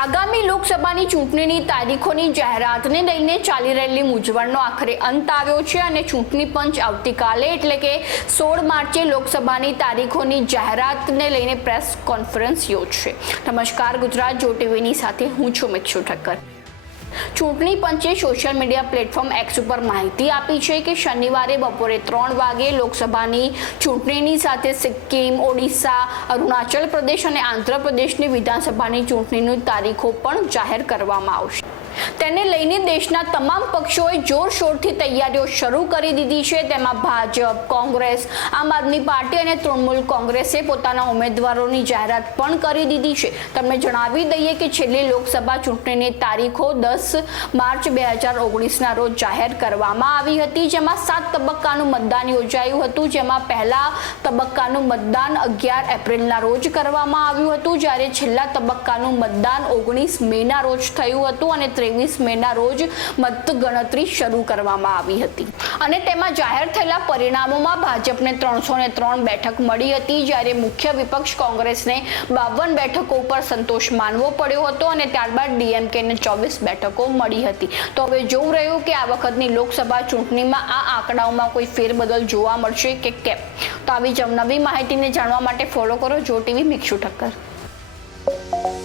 આગામી લોકસભાની ચૂંટણીની તારીખોની જાહેરાતને લઈને ચાલી રહેલી મૂંઝવણનો આખરે અંત આવ્યો છે અને ચૂંટણી પંચ આવતીકાલે એટલે કે સોળ માર્ચે લોકસભાની તારીખોની જાહેરાતને લઈને પ્રેસ કોન્ફરન્સ યોજશે. નમસ્કાર, ગુજરાત જો ટીવીની સાથે હું છું મિક્ષુ ઠક્કર. ચૂંટણી પંચે સોશિયલ મીડિયા પ્લેટફોર્મ એક્સ ઉપર માહિતી આપી છે કે શનિવારે બપોરે ત્રણ વાગે લોકસભાની ચૂંટણીની સાથે સિક્કિમ, ઓડિશા, અરુણાચલ પ્રદેશ અને આંધ્રપ્રદેશની વિધાનસભાની ચૂંટણીની તારીખો પણ જાહેર કરવામાં આવશે. તેને લઈને દેશના તમામ પક્ષોએ જોરશોરથી તૈયારીઓ શરૂ કરી દીધી છે. તેમાં ભાજપ, કોંગ્રેસ, આમ આદમી પાર્ટી અને તૃણમૂલ કોંગ્રેસે પોતાના ઉમેદવારોની જાહેરાત પણ કરી દીધી છે. તમને જણાવી દઈએ કે છેલ્લી લોકસભા ચૂંટણીની તારીખો દસ માર્ચ બે હજાર ઓગણીસના રોજ જાહેર કરવામાં આવી હતી, જેમાં સાત તબક્કાનું મતદાન યોજાયું હતું. જેમાં પહેલા તબક્કાનું મતદાન અગિયાર એપ્રિલના રોજ કરવામાં આવ્યું હતું. જ્યારે છેલ્લા તબક્કાનું મતદાન ઓગણીસ મેના રોજ થયું હતું અને ત્રેવીસ મેના રોજ મતગણતરી શરૂ કરવામાં આવી હતી. અને તેમાં જાહેર થયેલા પરિણામોમાં ભાજપને ત્રણસો ને ત્રણ બેઠક મળી હતી, જ્યારે મુખ્ય વિપક્ષ કોંગ્રેસને બાવન બેઠકો ઉપર સંતોષ માનવો પડ્યો હતો અને ત્યારબાદ ડીએમકેને ચોવીસ બેઠકો મળી હતી. તો હવે જોવું રહ્યું કે આ વખતની લોકસભા ચૂંટણીમાં આ આંકડાઓમાં કોઈ ફેરબદલ જોવા મળશે કે કેમ? તો આવી જ નવી માહિતીને જાણવા માટે ફોલો કરો જો ટીવી મિક્ષુ ઠક્કર.